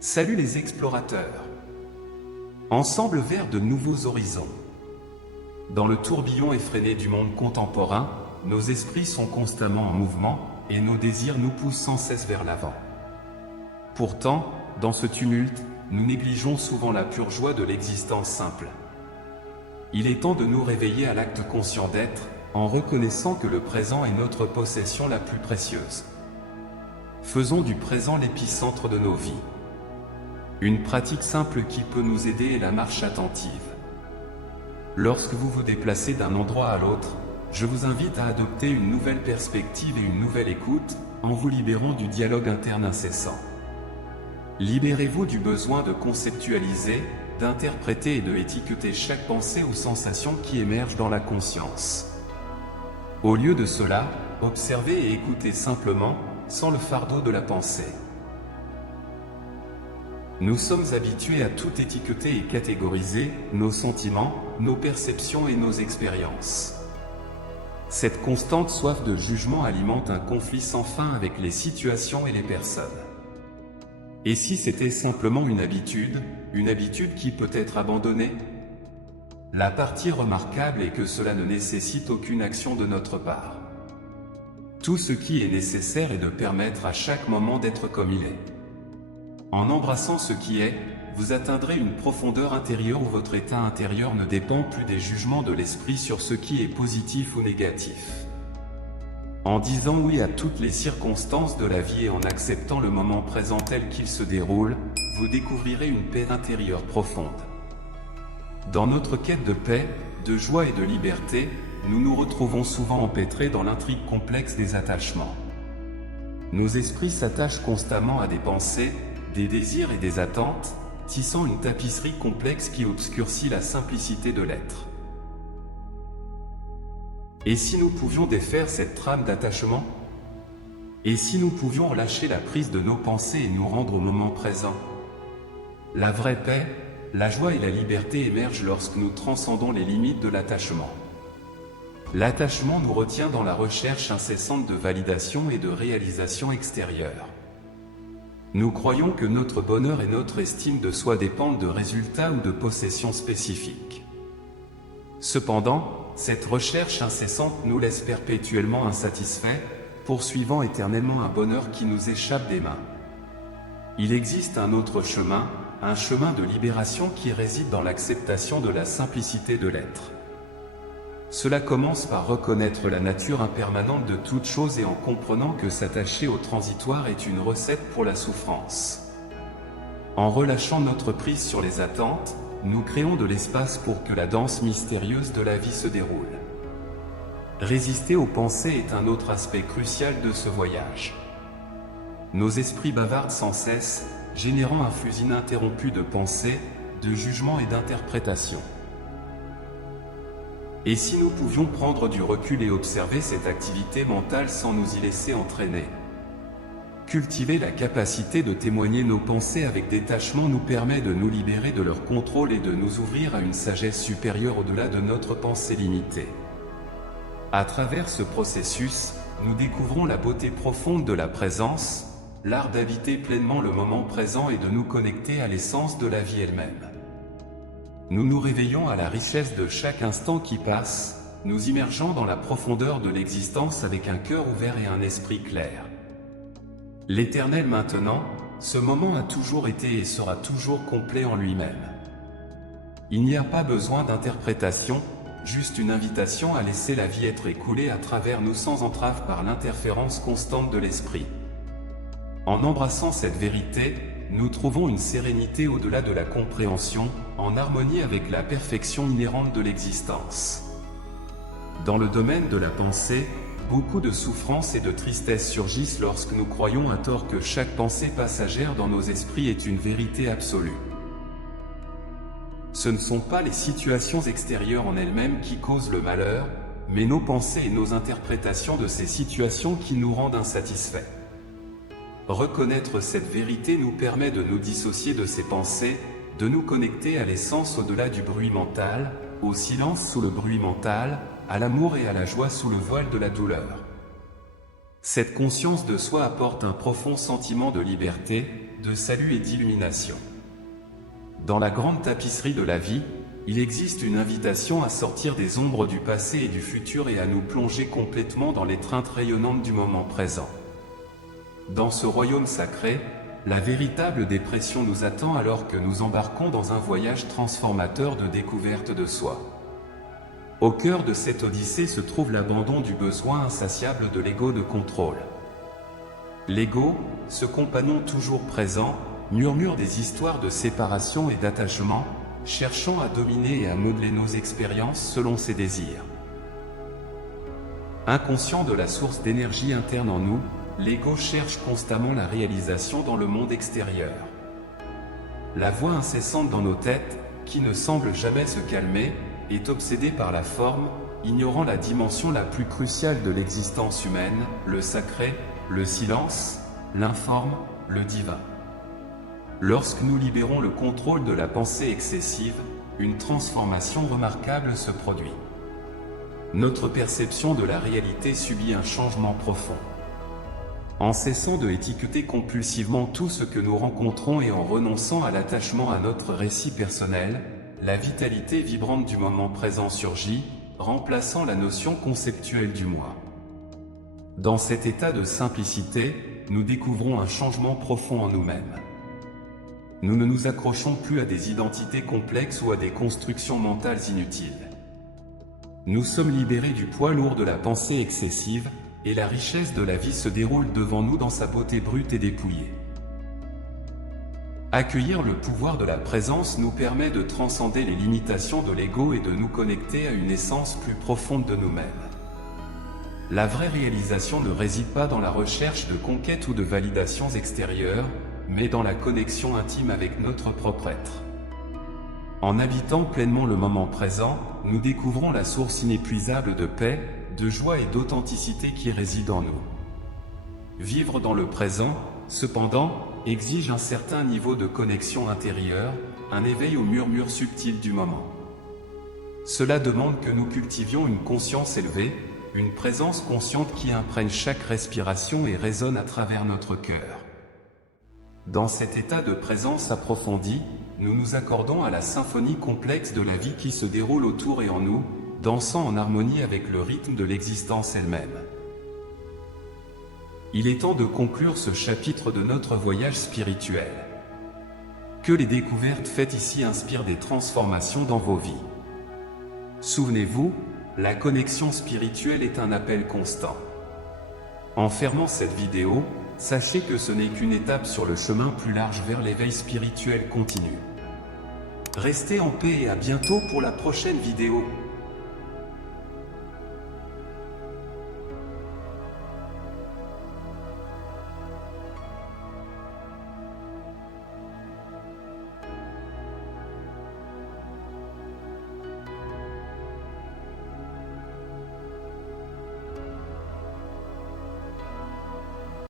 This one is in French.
Salut les explorateurs! Ensemble vers de nouveaux horizons. Dans le tourbillon effréné du monde contemporain, nos esprits sont constamment en mouvement, et nos désirs nous poussent sans cesse vers l'avant. Pourtant, dans ce tumulte, nous négligeons souvent la pure joie de l'existence simple. Il est temps de nous réveiller à l'acte conscient d'être, en reconnaissant que le présent est notre possession la plus précieuse. Faisons du présent l'épicentre de nos vies. Une pratique simple qui peut nous aider est la marche attentive. Lorsque vous vous déplacez d'un endroit à l'autre, je vous invite à adopter une nouvelle perspective et une nouvelle écoute, en vous libérant du dialogue interne incessant. Libérez-vous du besoin de conceptualiser, d'interpréter et de étiqueter chaque pensée ou sensation qui émerge dans la conscience. Au lieu de cela, observez et écoutez simplement, sans le fardeau de la pensée. Nous sommes habitués à tout étiqueter et catégoriser, nos sentiments, nos perceptions et nos expériences. Cette constante soif de jugement alimente un conflit sans fin avec les situations et les personnes. Et si c'était simplement une habitude qui peut être abandonnée? La partie remarquable est que cela ne nécessite aucune action de notre part. Tout ce qui est nécessaire est de permettre à chaque moment d'être comme il est. En embrassant ce qui est, vous atteindrez une profondeur intérieure où votre état intérieur ne dépend plus des jugements de l'esprit sur ce qui est positif ou négatif. En disant oui à toutes les circonstances de la vie et en acceptant le moment présent tel qu'il se déroule, vous découvrirez une paix intérieure profonde. Dans notre quête de paix, de joie et de liberté, nous nous retrouvons souvent empêtrés dans l'intrigue complexe des attachements. Nos esprits s'attachent constamment à des pensées, des désirs et des attentes, tissant une tapisserie complexe qui obscurcit la simplicité de l'être. Et si nous pouvions défaire cette trame d'attachement? Et si nous pouvions lâcher la prise de nos pensées et nous rendre au moment présent? La vraie paix, la joie et la liberté émergent lorsque nous transcendons les limites de l'attachement. L'attachement nous retient dans la recherche incessante de validation et de réalisation extérieure. Nous croyons que notre bonheur et notre estime de soi dépendent de résultats ou de possessions spécifiques. Cependant, cette recherche incessante nous laisse perpétuellement insatisfaits, poursuivant éternellement un bonheur qui nous échappe des mains. Il existe un autre chemin, un chemin de libération qui réside dans l'acceptation de la simplicité de l'être. Cela commence par reconnaître la nature impermanente de toute chose et en comprenant que s'attacher au transitoire est une recette pour la souffrance. En relâchant notre prise sur les attentes, nous créons de l'espace pour que la danse mystérieuse de la vie se déroule. Résister aux pensées est un autre aspect crucial de ce voyage. Nos esprits bavardent sans cesse, générant un flux ininterrompu de pensées, de jugements et d'interprétations. Et si nous pouvions prendre du recul et observer cette activité mentale sans nous y laisser entraîner? Cultiver la capacité de témoigner nos pensées avec détachement nous permet de nous libérer de leur contrôle et de nous ouvrir à une sagesse supérieure au-delà de notre pensée limitée. À travers ce processus, nous découvrons la beauté profonde de la présence, l'art d'habiter pleinement le moment présent et de nous connecter à l'essence de la vie elle-même. Nous nous réveillons à la richesse de chaque instant qui passe, nous immergeant dans la profondeur de l'existence avec un cœur ouvert et un esprit clair. L'éternel maintenant, ce moment a toujours été et sera toujours complet en lui-même. Il n'y a pas besoin d'interprétation, juste une invitation à laisser la vie être écoulée à travers nous sans entrave par l'interférence constante de l'esprit. En embrassant cette vérité, nous trouvons une sérénité au-delà de la compréhension, en harmonie avec la perfection inhérente de l'existence. Dans le domaine de la pensée, beaucoup de souffrance et de tristesse surgissent lorsque nous croyons à tort que chaque pensée passagère dans nos esprits est une vérité absolue. Ce ne sont pas les situations extérieures en elles-mêmes qui causent le malheur, mais nos pensées et nos interprétations de ces situations qui nous rendent insatisfaits. Reconnaître cette vérité nous permet de nous dissocier de ces pensées, de nous connecter à l'essence au-delà du bruit mental, au silence sous le bruit mental, à l'amour et à la joie sous le voile de la douleur. Cette conscience de soi apporte un profond sentiment de liberté, de salut et d'illumination. Dans la grande tapisserie de la vie, il existe une invitation à sortir des ombres du passé et du futur et à nous plonger complètement dans l'étreinte rayonnante du moment présent. Dans ce royaume sacré, la véritable dépression nous attend alors que nous embarquons dans un voyage transformateur de découverte de soi. Au cœur de cette odyssée se trouve l'abandon du besoin insatiable de l'ego de contrôle. L'ego, ce compagnon toujours présent, murmure des histoires de séparation et d'attachement, cherchant à dominer et à modeler nos expériences selon ses désirs. Inconscient de la source d'énergie interne en nous, l'ego cherche constamment la réalisation dans le monde extérieur. La voix incessante dans nos têtes, qui ne semble jamais se calmer, est obsédée par la forme, ignorant la dimension la plus cruciale de l'existence humaine, le sacré, le silence, l'informe, le divin. Lorsque nous libérons le contrôle de la pensée excessive, une transformation remarquable se produit. Notre perception de la réalité subit un changement profond. En cessant de étiqueter compulsivement tout ce que nous rencontrons et en renonçant à l'attachement à notre récit personnel, la vitalité vibrante du moment présent surgit, remplaçant la notion conceptuelle du moi. Dans cet état de simplicité, nous découvrons un changement profond en nous-mêmes. Nous ne nous accrochons plus à des identités complexes ou à des constructions mentales inutiles. Nous sommes libérés du poids lourd de la pensée excessive, et la richesse de la vie se déroule devant nous dans sa beauté brute et dépouillée. Accueillir le pouvoir de la présence nous permet de transcender les limitations de l'ego et de nous connecter à une essence plus profonde de nous-mêmes. La vraie réalisation ne réside pas dans la recherche de conquêtes ou de validations extérieures, mais dans la connexion intime avec notre propre être. En habitant pleinement le moment présent, nous découvrons la source inépuisable de paix, de joie et d'authenticité qui réside en nous. Vivre dans le présent, cependant, exige un certain niveau de connexion intérieure, un éveil au murmure subtil du moment. Cela demande que nous cultivions une conscience élevée, une présence consciente qui imprègne chaque respiration et résonne à travers notre cœur. Dans cet état de présence approfondie, nous nous accordons à la symphonie complexe de la vie qui se déroule autour et en nous, dansant en harmonie avec le rythme de l'existence elle-même. Il est temps de conclure ce chapitre de notre voyage spirituel. Que les découvertes faites ici inspirent des transformations dans vos vies. Souvenez-vous, la connexion spirituelle est un appel constant. En fermant cette vidéo, sachez que ce n'est qu'une étape sur le chemin plus large vers l'éveil spirituel continu. Restez en paix et à bientôt pour la prochaine vidéo.